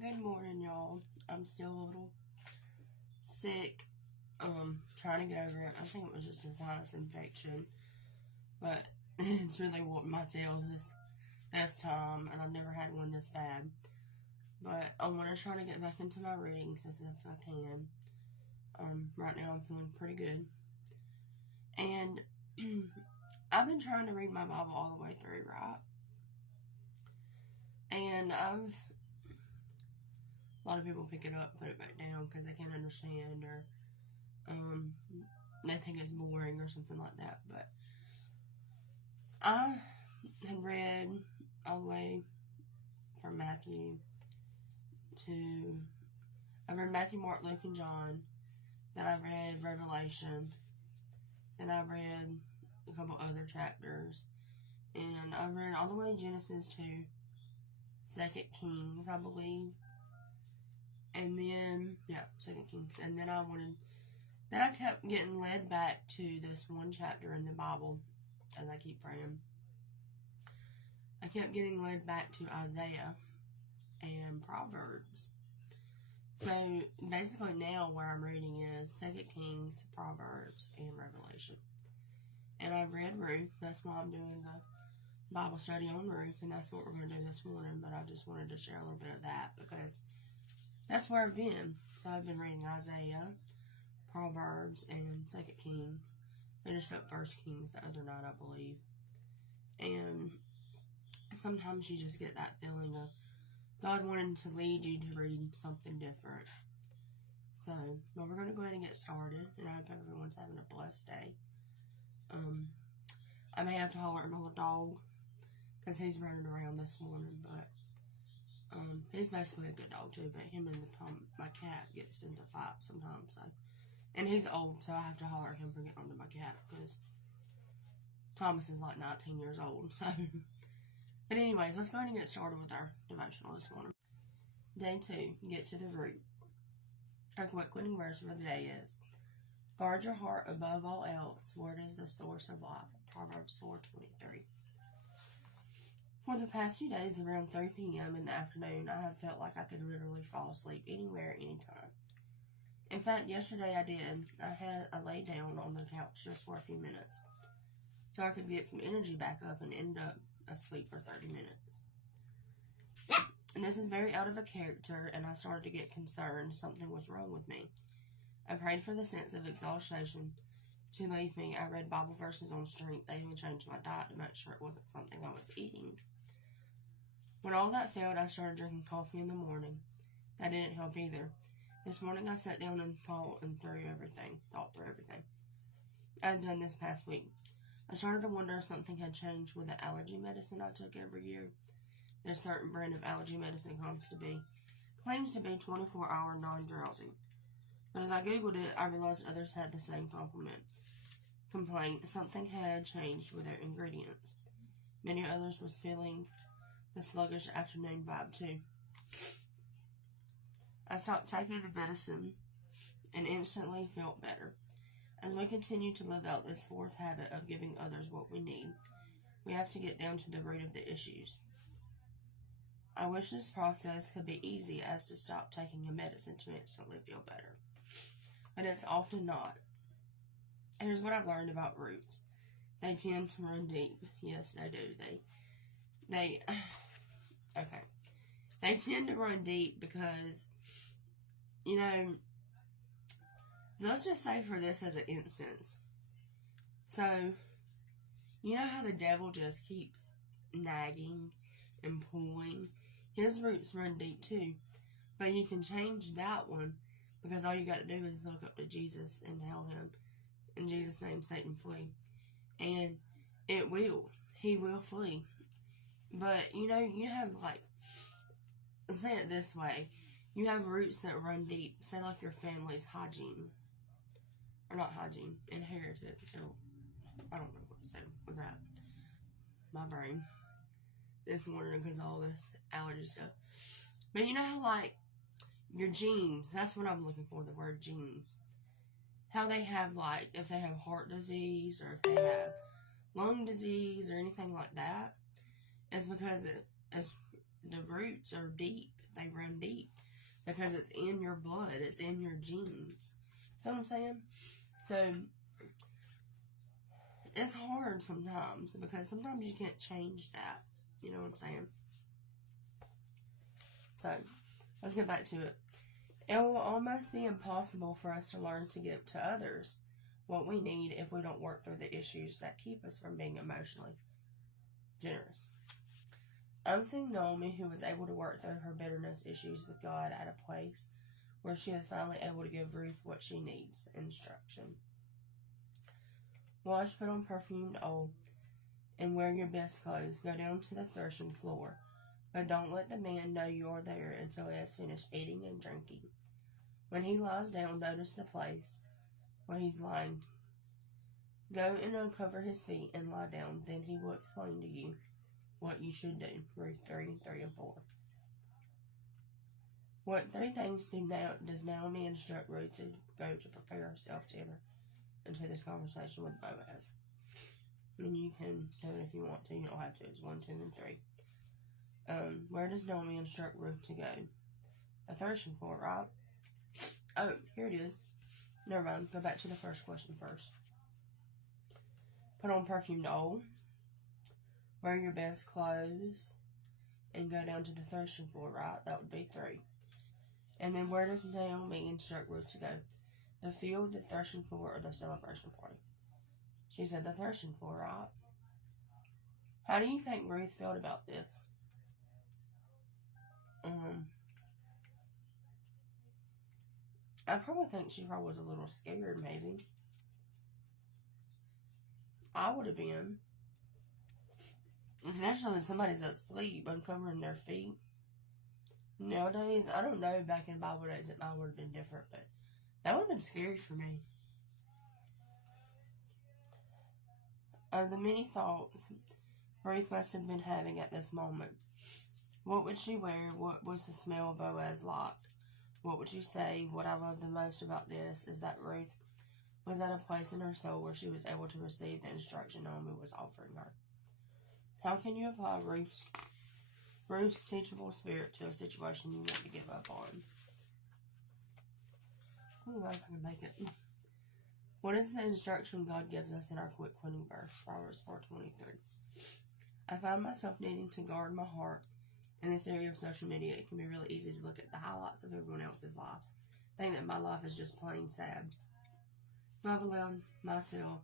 Good morning, y'all. I'm still a little sick. Trying to get over it. I think it was just a sinus infection, but it's really whooped my tail this time, and I've never had one this bad. But I want to try to get back into my readings as if I can. Right now I'm feeling pretty good, and I've been trying to read my Bible all the way through, right? And a lot of people pick it up, put it back down because they can't understand or um, they think it's boring or something like that. But I had read all the way from Matthew to I read Matthew, Mark, Luke, and John. Then I read Revelation. Then I read a couple other chapters, and I read all the way Genesis to 2 Kings, I believe. And then Second Kings. And then I kept getting led back to this one chapter in the Bible as I keep praying. I kept getting led back to Isaiah and Proverbs. So basically now where I'm reading is 2 Kings, Proverbs, and Revelation. And I've read Ruth. That's why I'm doing the Bible study on Ruth, and that's what we're going to do this morning. But I just wanted to share a little bit of that because that's where I've been. So I've been reading Isaiah, Proverbs, and 2 Kings. Finished up 1 Kings the other night, I believe. And sometimes you just get that feeling of God wanting to lead you to read something different. So, but we're going to go ahead and get started, and I hope everyone's having a blessed day. I may have to holler at my little dog because he's running around this morning, but he's basically a good dog too. But him and my cat gets into fights sometimes. So, and he's old, so I have to holler at him for getting onto my cat because Thomas is like 19 years old. So, but anyways, let's go ahead and get started with our devotional this morning. Day 2, get to the root. Our quoting verse for the day is, guard your heart above all else, for it is the source of life. Proverbs 4:23. For the past few days, around 3 p.m. in the afternoon, I have felt like I could literally fall asleep anywhere, anytime. In fact, yesterday I did. I laid down on the couch just for a few minutes, so I could get some energy back up and end up asleep for 30 minutes. And this is very out of character, and I started to get concerned something was wrong with me. I prayed for the sense of exhaustion to leave me. I read Bible verses on strength. I even changed my diet to make sure it wasn't something I was eating. When all that failed, I started drinking coffee in the morning. That didn't help either. This morning I sat down and thought through everything I had done this past week. I started to wonder if something had changed with the allergy medicine I took every year. There's a certain brand of allergy medicine claims to be 24-hour non-drowsy. But as I googled it, I realized others had the same complaint. Something had changed with their ingredients. Many others was feeling the sluggish afternoon vibe too. I stopped taking the medicine and instantly felt better. As we continue to live out this fourth habit of giving others what we need, we have to get down to the root of the issues. I wish this process could be easy as to stop taking a medicine to instantly feel better. But it's often not. Here's what I've learned about roots. They tend to run deep. Yes, they do. They tend to run deep because, let's just say for this as an instance. So, you know how the devil just keeps nagging and pulling? His roots run deep too. But you can change that one because all you got to do is look up to Jesus and tell him, in Jesus' name, Satan, flee. And it will. He will flee. But, you have say it this way. You have roots that run deep. Say like your family's hygiene. Or not hygiene, inheritance. Or, I don't know what to say with that. My brain. This morning because of all this allergy stuff. But you know how your genes, that's what I'm looking for, the word genes. How they have if they have heart disease or if they have lung disease or anything like that, it's because as the roots are deep they run deep because it's in your blood, it's in your genes. You know what I'm saying? So it's hard sometimes because sometimes you can't change that. You know what I'm saying? So let's get back to it. It will almost be impossible for us to learn to give to others what we need if we don't work through the issues that keep us from being emotionally generous. I'm seeing Naomi, who was able to work through her bitterness issues with God, at a place where she is finally able to give Ruth what she needs: instruction. Wash, put on perfumed oil, and wear your best clothes. Go down to the threshing floor, but don't let the man know you are there until he has finished eating and drinking. When he lies down, notice the place where he's lying. Go and uncover his feet and lie down. Then he will explain to you what you should do. Ruth 3:3-4. What 3 things does Naomi instruct Ruth to go to prepare herself to enter into this conversation with Boaz? And you can do it if you want to. You don't have to. It's 1, 2, and 3. Where does Naomi instruct Ruth to go? A threshing floor, right? Oh, here it is. Never mind. Go back to the first question first. Put on perfumed oil. Wear your best clothes. And go down to the threshing floor, right? That would be 3. And then where does Naomi instruct Ruth to go? The field, the threshing floor, or the celebration party? She said the threshing floor, right? How do you think Ruth felt about this? I probably think she probably was a little scared, maybe. I would have been. Especially when somebody's asleep, uncovering their feet. Nowadays, I don't know, back in Bible days it might would have been different, but that would have been scary for me. Of the many thoughts Ruth must have been having at this moment. What would she wear? What was the smell of Boaz like? What would you say? What I love the most about this is that Ruth was at a place in her soul where she was able to receive the instruction Naomi was offering her. How can you apply Ruth's teachable spirit to a situation you want to give up on? I don't know if I can make it. What is the instruction God gives us in our quick quitting verse? Proverbs 4:23. I find myself needing to guard my heart in this area of social media. It can be really easy to look at the highlights of everyone else's life, think that my life is just plain sad. So I've allowed myself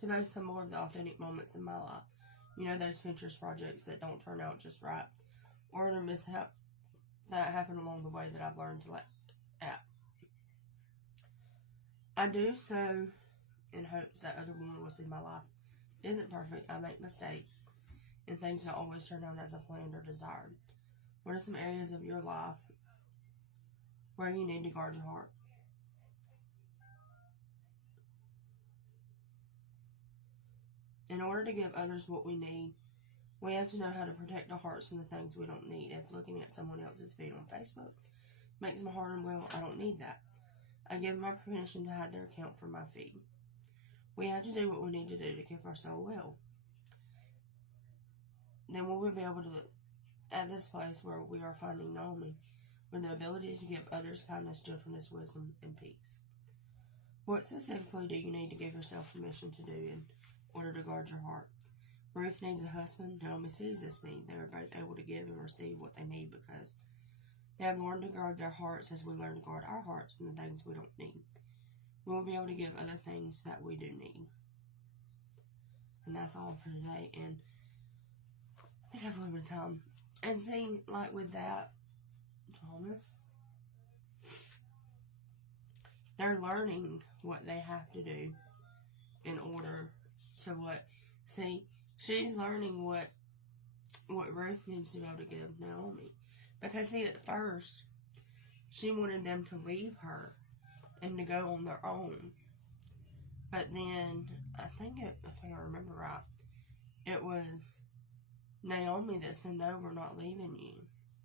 to know some more of the authentic moments in my life. You know, those Pinterest projects that don't turn out just right, or the mishaps that happen along the way that I've learned to let at. I do so in hopes that other women will see my life isn't perfect. I make mistakes, and things don't always turn out as I planned or desired. What are some areas of your life where you need to guard your heart? In order to give others what we need, we have to know how to protect our hearts from the things we don't need. If looking at someone else's feed on Facebook makes my heart unwell, I don't need that. I give my permission to hide their account from my feed. We have to do what we need to do to keep our soul well. Then we will be able to, at this place where we are finding Naomi, with the ability to give others kindness, gentleness, wisdom, and peace. What specifically do you need to give yourself permission to do in order to guard your heart? Ruth needs a husband. Naomi sees this need. They are both able to give and receive what they need because they have learned to guard their hearts as we learn to guard our hearts from the things we don't need. We will be able to give other things that we do need. And that's all for today. And I think I have a little bit of time. And see, like with that, Thomas, they're learning what they have to do in order to what. See, she's learning what Ruth needs to be able to give Naomi. Because, see, at first, she wanted them to leave her and to go on their own. But then, I think, if I remember right, it was Naomi that said, no, we're not leaving you.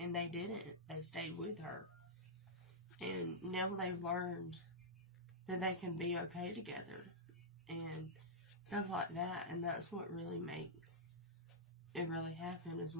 And they didn't. They stayed with her. And now they've learned that they can be okay together. And stuff like that. And that's what really makes it really happened is